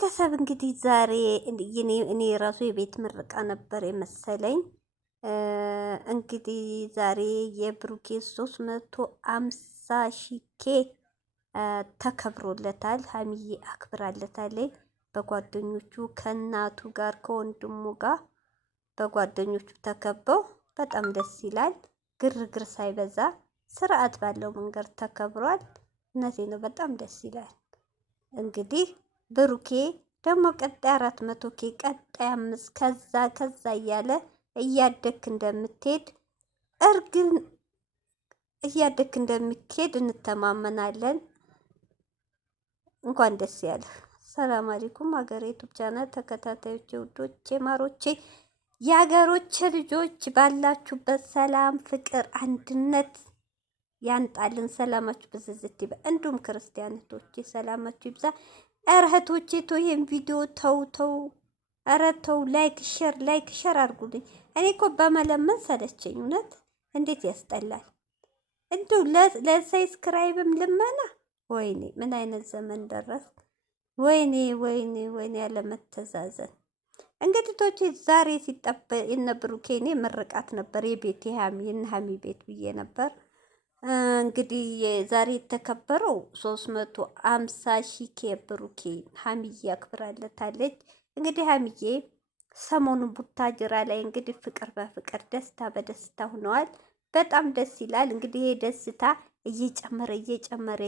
ቤተሰብ እንግዲህ ዛሬ እኔ ራሱ የቤት ምርቃ ነበር የመሰለኝ። እንግዲህ ዛሬ የብሩኬ 350 ሺህ ተከብሮለታል። ሀሚዬ አክብራለታለች። በጓደኞቹ ከእናቱ ጋር ከወንድሙ ጋር በጓደኞቹ ተከበው በጣም ደስ ይላል። ግርግር ሳይበዛ ስርዓት ባለው መንገድ ተከብሯል። እውነቴ ነው፣ በጣም ደስ ይላል። እንግዲህ ብሩኬ ደግሞ ቀጣይ 400 ቀጣይ 5 ከዛ እያለ እያደክ እንደምትሄድ እርግን እያደክ እንደምትሄድ እንተማመናለን። እንኳን ደስ ያለ። ሰላም አለይኩም ሀገሬ ዩቲዩብ ቻናል ተከታታዮቼ፣ ውዶቼ፣ ማሮቼ፣ የሀገሮቼ ልጆች ባላችሁበት ሰላም፣ ፍቅር፣ አንድነት ያንጣልን። ሰላማችሁ ብዝዝት ይበል። እንዲሁም ክርስቲያኖቼ ሰላማችሁ ይብዛ። ኧረ እህቶቼ ተው ይሄን ቪዲዮ ተው። ኧረ ተው፣ ላይክ ሸር አድርጉልኝ። እኔ እኮ በመለመን ሰለቸኝ። እውነት እንዴት ያስጠላል። እንዲሁ ለሰብስክራይብም ልመና። ወይኔ ምን አይነት ዘመን ደረስ። ወይኔ ያለመተዛዘን። እንግዲህ ቶቼ ዛሬ ሲጠበቅ የነ ብሩኬ ምርቃት ነበር። የቤት የሀሚ ቤት ብዬ ነበር። እንግዲህ ዛሬ የተከበረው 350 ሺህ ብሩኬ ሀሚዬ አክብራለታለች። እንግዲህ ሀሚዬ ሰሞኑን ቡታጅራ ላይ እንግዲህ ፍቅር በፍቅር ደስታ በደስታ ሆነዋል። በጣም ደስ ይላል። እንግዲህ ይሄ ደስታ እየጨመረ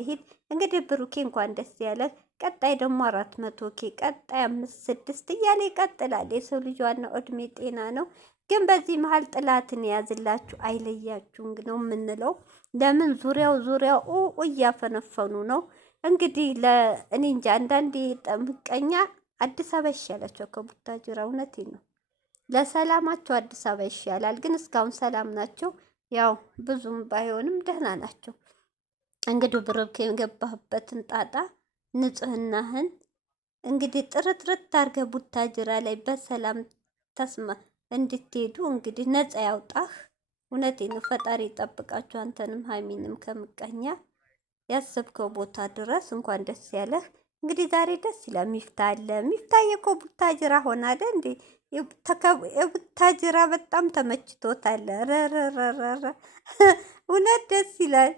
ይሄድ። እንግዲህ ብሩኬ እንኳን ደስ ያለ። ቀጣይ ደግሞ 400 ቀጣይ 5 6 እያለ ይቀጥላል። የሰው ልጅ ዋናው እድሜ ጤና ነው። ግን በዚህ መሀል ጥላትን የያዝላችሁ አይለያችሁ ነው የምንለው። ለምን ዙሪያው እያፈነፈኑ ነው። እንግዲህ እኔ እንጃ አንዳንዴ ምቀኛ አዲስ አበባ ይሻላቸው ከቡታጅራ። እውነቴን ነው። ለሰላማቸው አዲስ አበባ ይሻላል። ግን እስካሁን ሰላም ናቸው። ያው ብዙም ባይሆንም ደህና ናቸው። እንግዲህ ብሩኬ የገባህበትን ጣጣ ንጽህናህን እንግዲህ ጥርጥርት አድርገህ ቡታጅራ ላይ በሰላም እንድትሄዱ እንግዲህ ነፃ ያውጣህ። እውነቴን ነው። ፈጣሪ ይጠብቃችሁ አንተንም ሀይሚንም ከምቀኛ ያሰብከው ቦታ ድረስ። እንኳን ደስ ያለህ። እንግዲህ ዛሬ ደስ ይላል። ሚፍታ አለ። ሚፍታ እኮ ቡታጅራ ሆነ አይደል እንዴ? የቡታጅራ በጣም ተመችቶታል። ረረረረ እውነት ደስ ይላል።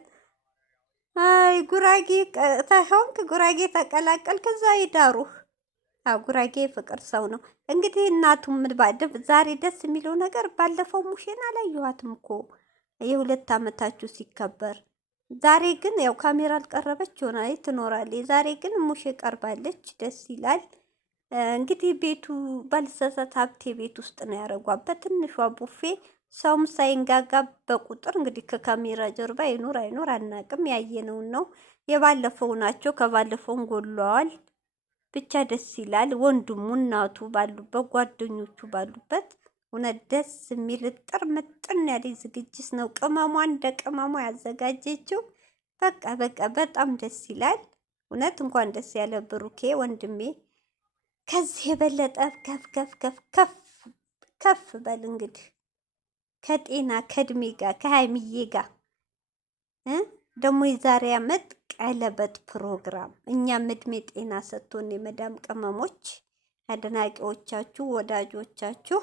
አይ ጉራጌ ተሆንክ፣ ጉራጌ ተቀላቀልክ፣ እዛ ይዳሩህ። ጉራጌ ፍቅር ሰው ነው። እንግዲህ እናቱም ዛሬ ደስ የሚለው ነገር ባለፈው ሙሼን አላየኋትም እኮ የ2 ዓመታችሁ ሲከበር። ዛሬ ግን ያው ካሜራ አልቀረበች ይሆናል ትኖራለች። ዛሬ ግን ሙሼ ቀርባለች። ደስ ይላል። እንግዲህ ቤቱ ባልሳሳት ሀብቴ ቤት ውስጥ ነው ያደረጓበት ትንሿ ቡፌ። ሰውም ሳይንጋጋ በቁጥር እንግዲህ ከካሜራ ጀርባ ይኖር አይኖር አናቅም። ያየነውን ነው። የባለፈው ናቸው። ከባለፈውን ጎለዋል። ብቻ ደስ ይላል። ወንድሙ እናቱ ባሉበት ጓደኞቹ ባሉበት እውነት ደስ የሚል ጥር ምጥን ያለ ዝግጅት ነው። ቅመሟ እንደ ቅመሟ ያዘጋጀችው በቃ በጣም ደስ ይላል። እውነት እንኳን ደስ ያለ ብሩኬ ወንድሜ። ከዚህ የበለጠ ከፍ በል እንግዲህ ከጤና ከእድሜ ጋር ከሀይሚዬ ጋር ደግሞ የዛሬ ዓመት ቀለበት ፕሮግራም እኛም እድሜ ጤና ሰጥቶን የመዳም ቅመሞች አድናቂዎቻችሁ ወዳጆቻችሁ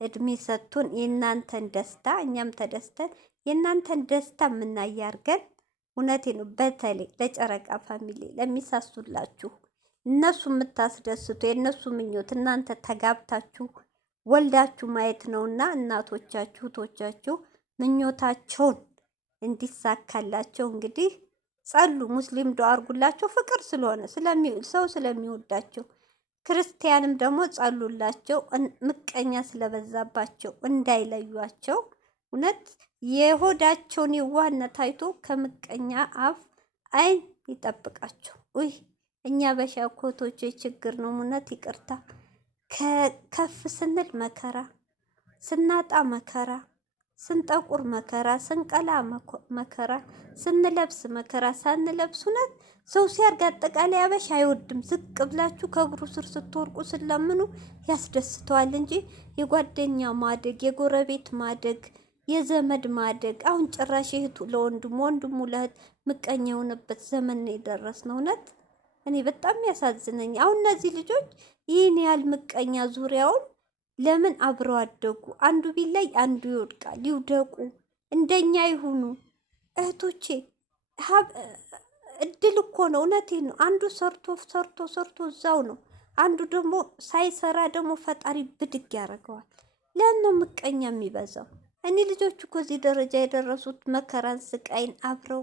እድሜ ሰጥቶን የእናንተን ደስታ እኛም ተደስተን የእናንተን ደስታ የምናያርገን። እውነቴ ነው። በተለይ ለጨረቃ ፋሚሊ ለሚሳሱላችሁ እነሱ የምታስደስቱ የእነሱ ምኞት እናንተ ተጋብታችሁ ወልዳችሁ ማየት ነውና እናቶቻችሁ እህቶቻችሁ ምኞታቸውን እንዲሳካላቸው እንግዲህ ጸሉ። ሙስሊም ዱዓ አድርጉላቸው። ፍቅር ስለሆነ ሰው ስለሚወዳቸው፣ ክርስቲያንም ደግሞ ጸሉላቸው። ምቀኛ ስለበዛባቸው እንዳይለዩቸው። እውነት የሆዳቸውን የዋህነት አይቶ ከምቀኛ አፍ አይን ይጠብቃቸው። ውይ እኛ በሻኮቶች ችግር ነው። እውነት ይቅርታ። ከፍ ስንል መከራ፣ ስናጣ መከራ፣ ስንጠቁር መከራ፣ ስንቀላ መከራ፣ ስንለብስ መከራ፣ ሳንለብስ እውነት ሰው ሲያርግ አጠቃላይ አበሻ አይወድም። ዝቅ ብላችሁ ከእግሩ ስር ስትወርቁ ስለምኑ ያስደስተዋል እንጂ የጓደኛ ማደግ፣ የጎረቤት ማደግ፣ የዘመድ ማደግ አሁን ጭራሽ እህቱ ለወንድሙ ወንድሙ ለእህት ምቀኛ የሆነበት ዘመን ነው የደረስነው። እውነት እኔ በጣም ያሳዝነኝ። አሁን እነዚህ ልጆች ይህን ያህል ምቀኛ ዙሪያውን ለምን አብረው አደጉ? አንዱ ቢላይ አንዱ ይወድቃል። ይውደቁ፣ እንደኛ ይሁኑ እህቶቼ። እድል እኮ ነው። እውነቴን ነው። አንዱ ሰርቶ ሰርቶ ሰርቶ እዛው ነው። አንዱ ደግሞ ሳይሰራ ደግሞ ፈጣሪ ብድግ ያደርገዋል። ለምን ነው ምቀኛ የሚበዛው? እኔ ልጆቹ እኮ እዚህ ደረጃ የደረሱት መከራን ስቃይን አብረው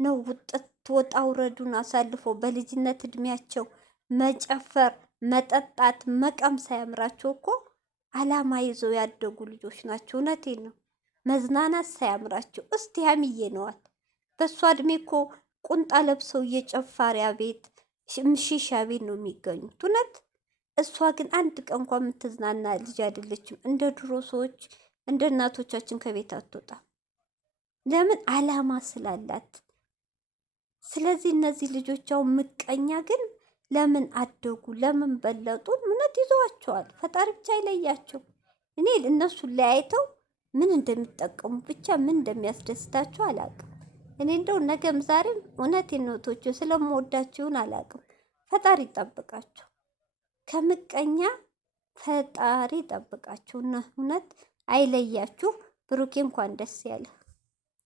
ነው። ውጥት ወጣ ውረዱን አሳልፎ በልጅነት እድሜያቸው መጨፈር፣ መጠጣት፣ መቃም ሳያምራቸው እኮ አላማ ይዘው ያደጉ ልጆች ናቸው። እውነቴን ነው። መዝናናት ሳያምራቸው እስቲ ሀይሚዬ ነዋት። በእሷ እድሜ እኮ ቁንጣ ለብሰው እየጨፋሪያ ቤት ምሺሻ ቤት ነው የሚገኙት። እውነት እሷ ግን አንድ ቀን እንኳ የምትዝናና ልጅ አይደለችም። እንደ ድሮ ሰዎች እንደ እናቶቻችን ከቤት አትወጣም። ለምን? አላማ ስላላት። ስለዚህ እነዚህ ልጆች አሁን ምቀኛ ግን ለምን አደጉ? ለምን በለጡ? እውነት ይዘዋቸዋል። ፈጣሪ ብቻ አይለያቸው። እኔ እነሱን ለያይተው ምን እንደሚጠቀሙ ብቻ ምን እንደሚያስደስታቸው አላውቅም። እኔ እንደው ነገም ዛሬም እውነቴን ነው ቶቹ ስለምወዳችሁን አላውቅም። ፈጣሪ ይጠብቃቸው፣ ከምቀኛ ፈጣሪ ይጠብቃችሁ። እውነት አይለያችሁ። ብሩኬ እንኳን ደስ ያለ